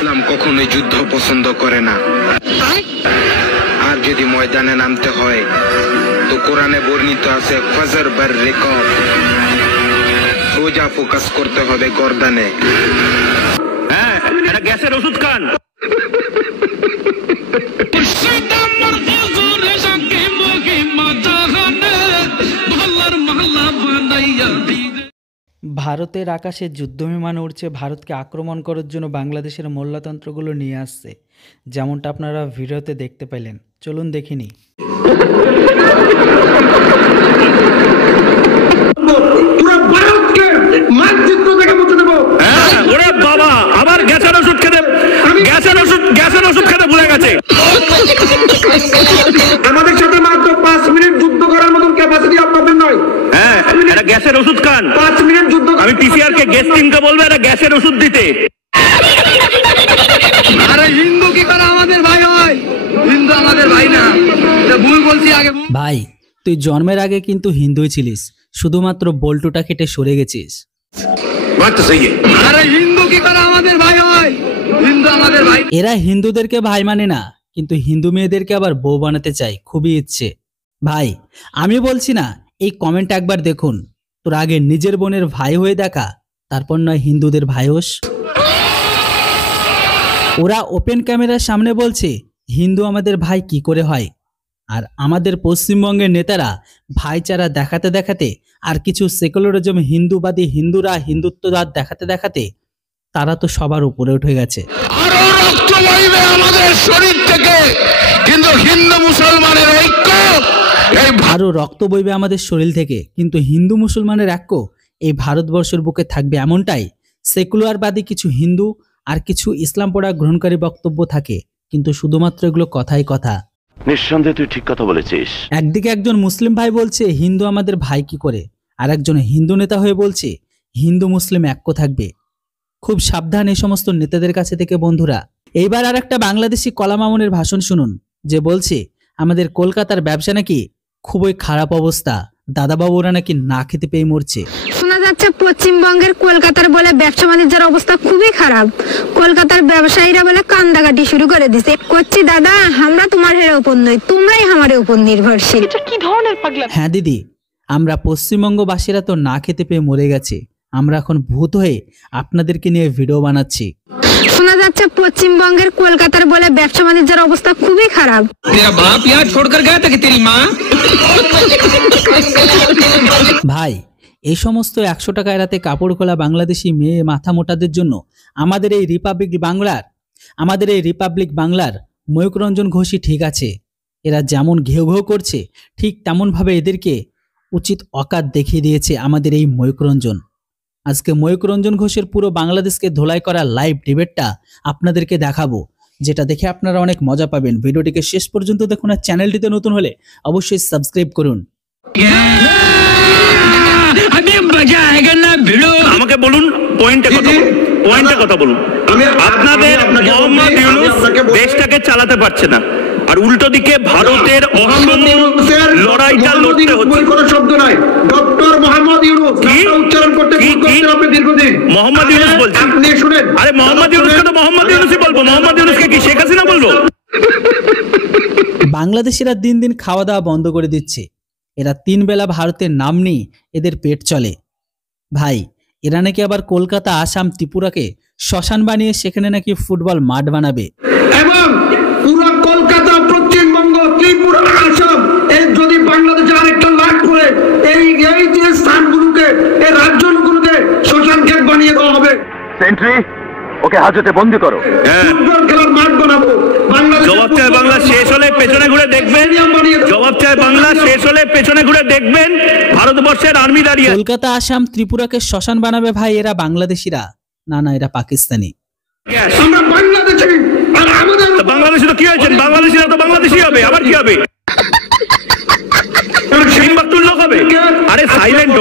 ইসলাম কখনোই যুদ্ধ পছন্দ করে না, আর যদি ময়দানে নামতে হয় তো কোরআনে বর্ণিত আছে ফজর বার রিকাব, সোজা ফোকাস করতে হবে গর্দানে। হ্যাঁ, এটা গ্যাসের ওষুধ খান। ভারতের আকাশে যুদ্ধবিমান উড়ছে ভারতকে আক্রমণ করার জন্য বাংলাদেশের মোল্লাতন্ত্রগুলো নিয়ে আসছে, যেমনটা আপনারা ভিডিওতে দেখতে পেলেন। চলুন দেখিনি। আবার গ্যাসের ওষুধ খেতে ভুলে গেছে। আমাদের সাথে মাত্র 5 মিনিট যুদ্ধ করার মতন ক্যাপাসিটি আপনাদের নয়। হ্যাঁ, এটা গ্যাসের ওষুধ খান। 5 মিনিট যুদ্ধ। আমি পিসিআর কে গ্যাস টিমকে বলবো এটা গ্যাসের ওষুধ দিতে। আরে হিন্দু কি করে আমাদের ভাই হয়? হিন্দু আমাদের ভাই না, এটা ভুল বলছি আগে। ভাই, তুই জন্মের আগে কিন্তু হিন্দুই ছিলিস, শুধুমাত্র বল্টুটা কেটে সরে গেছিস। আরে হিন্দু কি করে আমাদের ভাই হয়? হিন্দু আমাদের ভাই। এরা হিন্দুদেরকে ভাই মানে না, কিন্তু হিন্দু মেয়েদেরকে আবার বউ বানাতে চায়, খুবই ইচ্ছে। ভাই, আমি বলছি না, এই কমেন্ট একবার দেখুন। তোর আগে নিজের বোনের ভাই হয়ে দেখা, তারপর নয় হিন্দুদের ভাই হোস। ওরা ওপেন ক্যামেরার সামনে বলছে হিন্দু আমাদের ভাই কি করে হয়, আর আমাদের পশ্চিমবঙ্গের নেতারা ভাইচারা দেখাতে দেখাতে আর কিছু সেকুলারিজম হিন্দুবাদী হিন্দুরা হিন্দুত্ববাদ দেখাতে দেখাতে তারা তো সবার উপরে উঠে গেছে। আরো রক্ত বইবে আমাদের শরীর থেকে, কিন্তু হিন্দু মুসলমানের ঐক্য, আরো রক্ত বইবে আমাদের শরীর থেকে, কিন্তু হিন্দু মুসলমানের ঐক্য এই ভারতবর্ষের বুকে থাকবে এমনটাই। সেকুলারবাদী কিছু হিন্দু আর কিছু ইসলাম পড়া গ্রহণকারী বক্তব্য থাকে, কিন্তু শুধুমাত্র এগুলো কথাই কথা। নিঃসন্দেহে তুই ঠিক কথা বলেছিস। একদিকে একজন মুসলিম ভাই বলছে হিন্দু আমাদের ভাই কি করে, আর একজন হিন্দু নেতা হয়ে বলছে হিন্দু মুসলিম ঐক্য থাকবে। খুব সাবধান এই সমস্ত নেতাদের কাছে থেকে বন্ধুরা। এইবার আর একটা বাংলাদেশি কলামামুনের ভাষণ শুনুন, যে বলছে আমাদের কলকাতার ব্যবসা নাকি খুবই খারাপ অবস্থা, দাদাবাবুরা নাকি না খেতে পেয়ে মরছে। শোনা যাচ্ছে পশ্চিমবঙ্গের কলকাতার বলে ব্যবসা বাণিজ্যের অবস্থা খুবই খারাপ, কলকাতার ব্যবসায়ীরা বলে কান্দাকাটি শুরু করে দিছে। করছি দাদা, আমরা তোমার উপর নই, তোমরাই আমাদের উপর নির্ভরশীল। এটা কি ধরনের পাগলামি? হ্যাঁ দিদি, আমরা পশ্চিমবঙ্গবাসীরা তো না খেতে পেয়ে মরে গেছে, আমরা এখন ভূত হয়ে আপনাদেরকে নিয়ে ভিডিও বানাচ্ছি। শোনা যাচ্ছে পশ্চিমবঙ্গের কলকাতার বলে ব্যবসা বাণিজ্যের অবস্থা খুবই খারাপ। ভাই, এই সমস্ত 100 টাকা এড়াতে কাপড় খোলা বাংলাদেশি মেয়ে মাথা মোটাদের জন্য আমাদের এই রিপাবলিক বাংলার ময়ূকরঞ্জন ঘোষই ঠিক আছে। এরা যেমন ঘেউ ঘেউ করছে, ঠিক তেমন ভাবে এদেরকে উচিত অকাত দেখিয়ে দিয়েছে আমাদের এই ময়ূকরঞ্জন। আজকে ময়ূকরঞ্জন ঘোষের পুরো বাংলাদেশকে ধোলাই করা লাইভ ডিবেটটা আপনাদেরকে দেখাবো, যেটা দেখে আপনারা অনেক মজা পাবেন। ভিডিওটিকে শেষ পর্যন্ত দেখুন, আর চ্যানেলটিতে নতুন হলে অবশ্যই সাবস্ক্রাইব করুন। আমাকে বলুন, পয়েন্টে কথা বলুন। আপনাদের মোহাম্মদ ইউনূস দেশটাকে চালাতে পারছে না, আর উল্টো দিকে ভারতের অসম্ভব লড়াইটা লড়তে হচ্ছে। কোনো শব্দ নাই, ডক্টর মোহাম্মদ ইউনূস উচ্চারণ করতে ভুল করতে হবে দীর্ঘদিন। মোহাম্মদ ইউনূস বলছি। আপনি শুনেন। আরে মোহাম্মদ ইউনূসকে তো মোহাম্মদ ইউনূসই বলবো, মোহাম্মদ ইউনূসকে কি শেখ হাসিনা বলবো? বাংলাদেশিরা দিন দিন খাওয়া দাওয়া বন্ধ করে দিচ্ছে, এরা 3 বেলা ভারতের নাম নিয়ে এদের পেট চলে। ভাই, এরা নাকি আবার কলকাতা, আসাম, ত্রিপুরাকে শ্মশান বানিয়ে সেখানে নাকি ফুটবল মাঠ বানাবে, এবং পুরো কলকাতা, পশ্চিমবঙ্গ, ত্রিপুরা, আসাম এই যদি বাংলাদেশে আরেকটা লাখ করে এই যে স্থানগুলোকে, এই রাজ্যগুলোকে শ্মশান ক্ষেত বানিয়ে দেওয়া হবে। সেন্ট্রি, ওকে হাজতে বন্দি করো। ফুটবল খেলার মাঠ বানাবো। জবাব চায় বাংলা শেষ হলে পেছনে ঘুরে দেখবেন, জবাব চায় বাংলা শেষ হলে পেছনে ঘুরে দেখবেন ভারতবর্ষের আর্মি দাঁড়িয়ে। কলকাতা, আসাম, ত্রিপুরাকে শ্মশান বানাবে ভাই এরা বাংলাদেশিরা না, এরা পাকিস্তানি। আমরা বাংলাদেশি, আর আমাদের বাংলাদেশি তো কি হয়েছে? বাংলাদেশিরা তো বাংলাদেশি হবে, আবার কি হবে? আরে সাইলেন্ট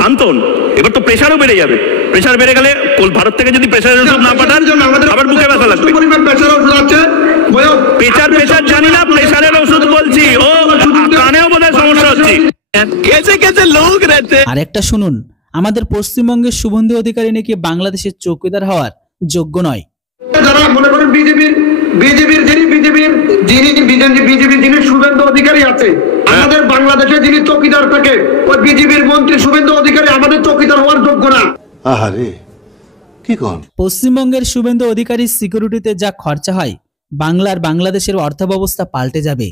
শান্তন। এবার তো প্রেসারও বেড়ে যাবে, প্রেসার বেড়ে গেলে ভারত থেকে যদি প্রেসারের ওষুধ না পাঠান আবার বুকে ব্যথা লাগবে। প্রেসার জানি না, প্রেসারের ওষুধ বলছি। ও কানেও বোধহয় সমস্যা হচ্ছে। আর একটা শুনুন, আমাদের পশ্চিমবঙ্গের শুভেন্দু অধিকারী নাকি বাংলাদেশের চৌকিদার হওয়ার যোগ্য নয়। যারা মনে করেন বিজেপির যিনি শুভেন্দু অধিকারী আছে, আমাদের বাংলাদেশে যিনি চৌকিদার থাকে, ওই বিজেপির মন্ত্রী শুভেন্দু অধিকারী আমাদের চৌকিদার হওয়ার যোগ্য না। আহারে কি কোন? পশ্চিমবঙ্গের শুভেন্দু অধিকারীর সিকিউরিটিতে যা খরচা হয়, বাংলাদেশের অর্থব্যবস্থা পাল্টে যাবে।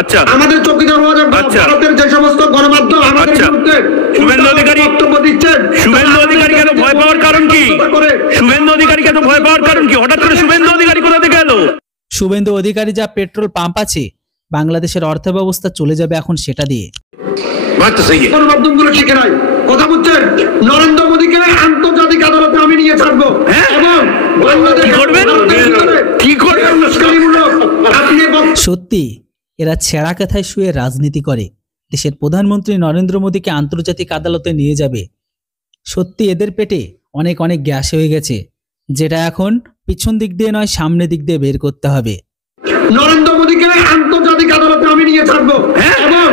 আচ্ছা, আমাদের চৌকিদার হওয়া যাবে। ভারতের যে সমস্ত গণমাধ্যম আমাদের বিরুদ্ধে শুভেন্দু অধিকারী বক্তব্য দিচ্ছেন, শুভেন্দু অধিকারী কেন ভয় পাওয়ার কারণ কি? শুভেন্দু অধিকারী কেন ভয় পাওয়ার কারণ কি? হঠাৎ করে শুভেন্দু অধিকারী কোথা থেকে এলো? শুভেন্দু অধিকারী যা পেট্রোল পাম্প আছে, বাংলাদেশের অর্থব্যবস্থা চলে যাবে এখন সেটা দিয়ে। গণমাধ্যমগুলো শিখে নাই, কথা বুঝছেন? নরেন্দ্র মোদীকে আন্তর্জাতিক আদালতে আমি নিয়ে ছাড়বো এবং সত্যি এরা ছেঁড়া কথায় শুয়ে রাজনীতি করে, দেশের প্রধানমন্ত্রী নরেন্দ্র মোদীকে আন্তর্জাতিক আদালতে নিয়ে যাবে। সত্যি এদের পেটে অনেক অনেক গ্যাস হয়ে গেছে, যেটা এখন পিছন দিক দিয়ে নয় সামনে দিক দিয়ে বের করতে হবে। নরেন্দ্র মোদীকে আন্তর্জাতিক আদালতে আমি নিয়ে ছাড়বো এবং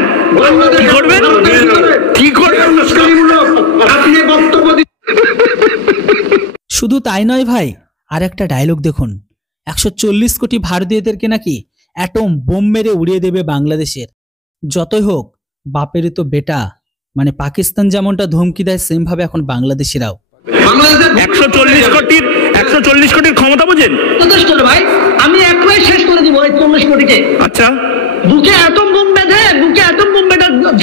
শুধু তাই নয় ভাই, আর একটা ডায়লগ দেখুন, 140 কোটি ভারতীয়দেরকে নাকি অ্যাটম বোম মেরে উড়িয়ে দেবে বাংলাদেশের। যতই হোক বাপেরই তো বেটা, মানে পাকিস্তান যেমনটা ধমকি দেয় সেম ভাবে এখন বাংলাদেশিরাও। 140 কোটির ক্ষমতা বুঝেন? যথেষ্ট ভাই, আমি একলাই শেষ করে দিব এই 40 কোটিকে। আচ্ছা, বুকে অ্যাটম বোম বেঁধে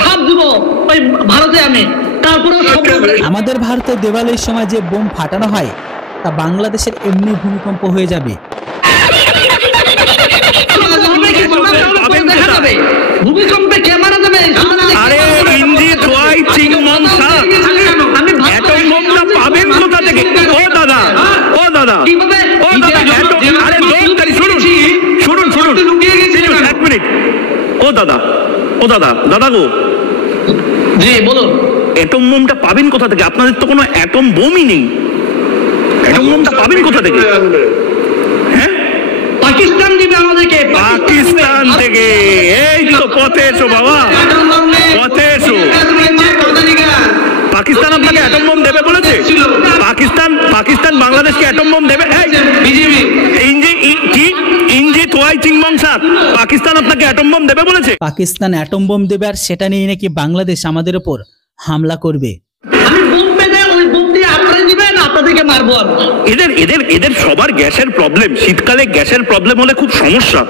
ঝাঁপ দিব ওই ভারতে আমি, তারপরেও আমাদের ভারতের দেওয়ালের সময় যে বোম ফাটানো হয় তা বাংলাদেশের এমনি ভূমিকম্প হয়ে যাবে। ভূমিকম্পে কে মারা যাবে? আরে ইঞ্জিত ওয়াই চিংমং সা অ্যাটম বোমটা পাবেন কোথা থেকে? ও দাদা, ও দাদা, ও দাদা, আরে শুনুন এক মিনিট। ও দাদা, দাদা গো, জি বলুন। অ্যাটম বোমটা পাবেন কোথা থেকে? আপনাদের তো কোনো অ্যাটম বোমই নেই। অ্যাটম বোমটা পাবেন কোথা থেকে? হ্যাঁ, পাকিস্তান দিবে আমাদেরকে। পাকিস্তান থেকে। এই তো পথে এসো বাবা, পথে এসো। পাকিস্তান আপনাকে অ্যাটম বোম দেবে বলেছে? পাকিস্তান বাংলাদেশকে অ্যাটম বোম দেবে? ইঞ্জিত ওয়াই চিংমং সা পাকিস্তান আপনাকে অ্যাটম বোম দেবে বলেছে? পাকিস্তান অ্যাটম বোম দেবে আর সেটা নিয়ে নাকি বাংলাদেশ আমাদের উপর হামলা করবে। আমি বোম বেঁধে ওই বোম দিয়ে আপনারা দিবেন, আপনাদেরকে মারবো। এদের সবার গ্যাসের প্রবলেম। শীতকালে গ্যাসের প্রবলেম হলে খুব সমস্যা।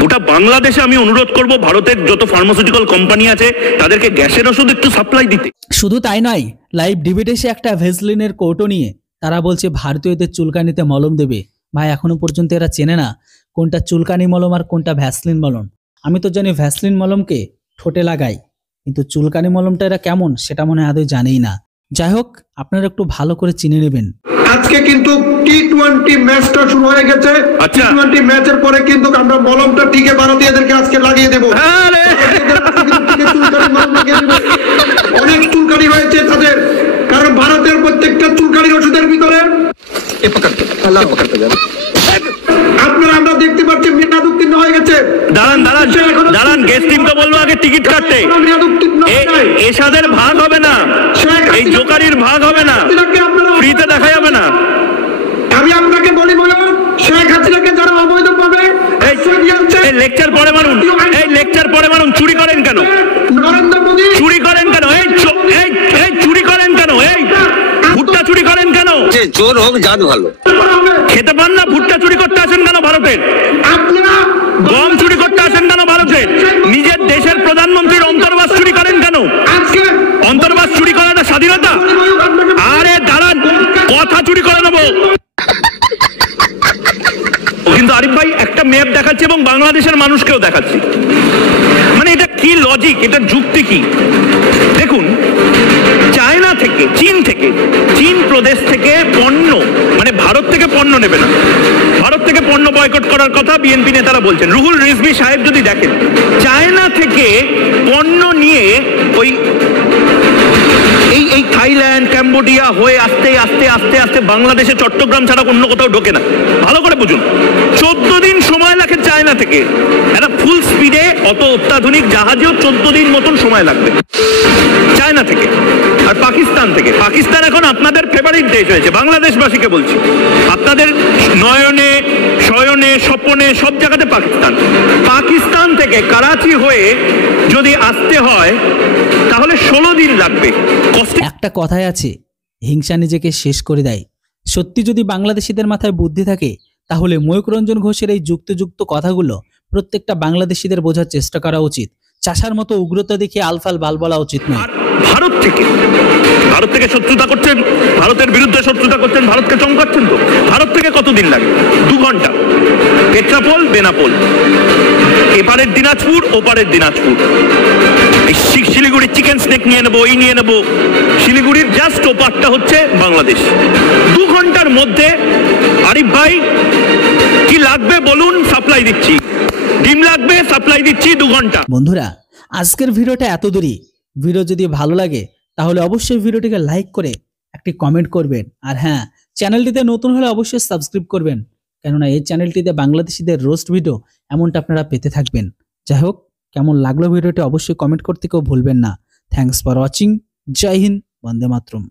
গোটা বাংলাদেশে আমি অনুরোধ করব ভারতের যত ফার্মাসিউটিক্যাল কোম্পানি আছে তাদেরকে গ্যাসের ওষুধ একটু সাপ্লাই দিতে। শুধু তাই নয়, লাইভ ডিবেটে এসে একটা ভেসলিনের কৌটো নিয়ে তারা বলছে ভারতীয়দের চুলকানিতে মলম দেবে। ভাই, এখনো পর্যন্ত এরা চেনে না কোনটা চুলকানি মলম আর কোনটা ভ্যাসলিন মলম। আমি তো জানি ভ্যাসলিন মলমকে ঠোঁটে লাগাই, কিন্তু চুলকানি মলমটা এরা কেমন সেটা মনে হয় আদৌ জানেই না। যাই হোক, আপনারা একটু ভালো করে চিনে নেবেন। আজকে কিন্তু টি-20 ম্যাচটা শুরু হয়ে গেছে। টি-20 ম্যাচের পরে কিন্তু আমরা মলমটা টিকে ভারতীয়দেরকে আজকে লাগিয়ে দেবো। অনেক চুলকানি হয়েছে তাদের, কারণ ভারতের প্রত্যেকটা চুলকানির ওষুধের ভিতরে আপনারা আমরা দেখতে পাচ্ছি মেয়াদ উত্তীর্ণ হয়ে গেছে। দাঁড়ান, গেস্ট টিম তো বলবো আগে টিকিট কাটতে। এসাদের ভাগ হবে না, এই জোকারির ভাগ হবে না, ফ্রিতে দেখা যাবে না। আমি আপনাকে বলি শেখ হাসিনাকে যারা অবৈধভাবে লেকচার পরে মারুন, চুরি করেন কেন? নরেন্দ্র মোদী চুরি করেন কেন? এই চুরি করেন কেন? এই ভুট্টা চুরি করেন কেন? চোর হোক জাত ভালো, খেতে পান না? ভুট্টা চুরি করতে আসেন কেন ভারতের? গম চুরি করতে আসেন কেন ভারতের? নিজের দেশের প্রধানমন্ত্রীর অন্তর্বাস চুরি করেন কেন? অন্তর্বাস চুরি করাটা স্বাধীনতা? আরে দাঁড়ান, কথা চুরি করে নেবো। কিন্তু আরিফ ভাই একটা ম্যাপ দেখাচ্ছি এবং বাংলাদেশের মানুষকেও দেখাচ্ছি, মানে এটা কি লজিক, এটা যুক্তি কি? দেখুন, চায়না থেকে, চীন প্রদেশ থেকে পণ্য, মানে ভারত থেকে পণ্য নেবে না, ভারত থেকে পণ্য বয়কট করার কথা বিএনপি নেতারা বলছেন। রুহুল রিজভী সাহেব যদি দেখেন, চায়না থেকে পণ্য নিয়ে ওই এই থাইল্যান্ড, ক্যাম্বোডিয়া হয়ে আস্তে আস্তে আস্তে আস্তে বাংলাদেশে চট্টগ্রাম ছাড়া অন্য কোথাও ঢোকে না। ভালো করে বুঝুন, 14 দিন সময় লাগে চায়না থেকে। একটা ফুল স্পিডে অত অত্যাধুনিক জাহাজেও 14 দিন মতন সময় লাগবে চায়না থেকে। আর পাকিস্তান থেকে। পাকিস্তান এখন আপনাদের ফেভারিট দেশ হয়েছে, বাংলাদেশবাসীকে বলছি, আপনাদের নয়নে শয়নে স্বপনে সব জায়গাতে পাকিস্তান। পাকিস্তান থেকে করাচি হয়ে যদি আসতে হয় তাহলে 16 দিন লাগবে। একটা কথাই আছে, হিংসা নিজেকে শেষ করে দেয়। সত্যি যদি বাংলাদেশিদের মাথায় বুদ্ধি থাকে তাহলে ময়ূক রঞ্জন ঘোষের এই যুক্তিযুক্ত কথাগুলো প্রত্যেকটা বাংলাদেশিদের বোঝার চেষ্টা করা উচিত। চাষার মতো উগ্রতা দেখে আলফাল বাল বলা উচিত নয়। আর ভারত থেকে শত্রুতা করছেন, ভারতের বিরুদ্ধে শত্রুতা করছেন, ভারতকে চমকাচ্ছেন। তো ভারত থেকে কতদিন লাগে? 2 ঘন্টা। পেট্রাপোল বেনাপোল, এপারের দিনাজপুর ওপারের দিনাজপুর। শিলিগুড়ির চিকেন স্নেক নিয়ে নেবো, এই নিয়ে নেবো। শিলিগুড়ির জাস্ট ওপারটা হচ্ছে বাংলাদেশ। 2 ঘন্টার মধ্যে আরিফ ভাই কি লাগবে বলুন, সাপ্লাই দিচ্ছি। ডিম লাগবে, সাপ্লাই দিচ্ছি 2 ঘন্টা। বন্ধুরা, আজকের ভিডিওটা এত দূরই। ভিডিও যদি ভালো লাগে তাহলে অবশ্যই ভিডিওটিকে লাইক করে একটি কমেন্ট করবেন। আর হ্যাঁ, চ্যানেলটিতে নতুন হলে অবশ্যই সাবস্ক্রাইব করবেন, কেননা এই চ্যানেলটিতে বাংলাদেশিদের রোস্ট ভিডিও এমনটা আপনারা পেতে থাকবেন। যাই হোক, কেমন লাগলো ভিডিওটি অবশ্যই কমেন্ট করতে কেউ ভুলবেন না। Thanks for watching. জয় হিন্দ, বন্দে মাতরম।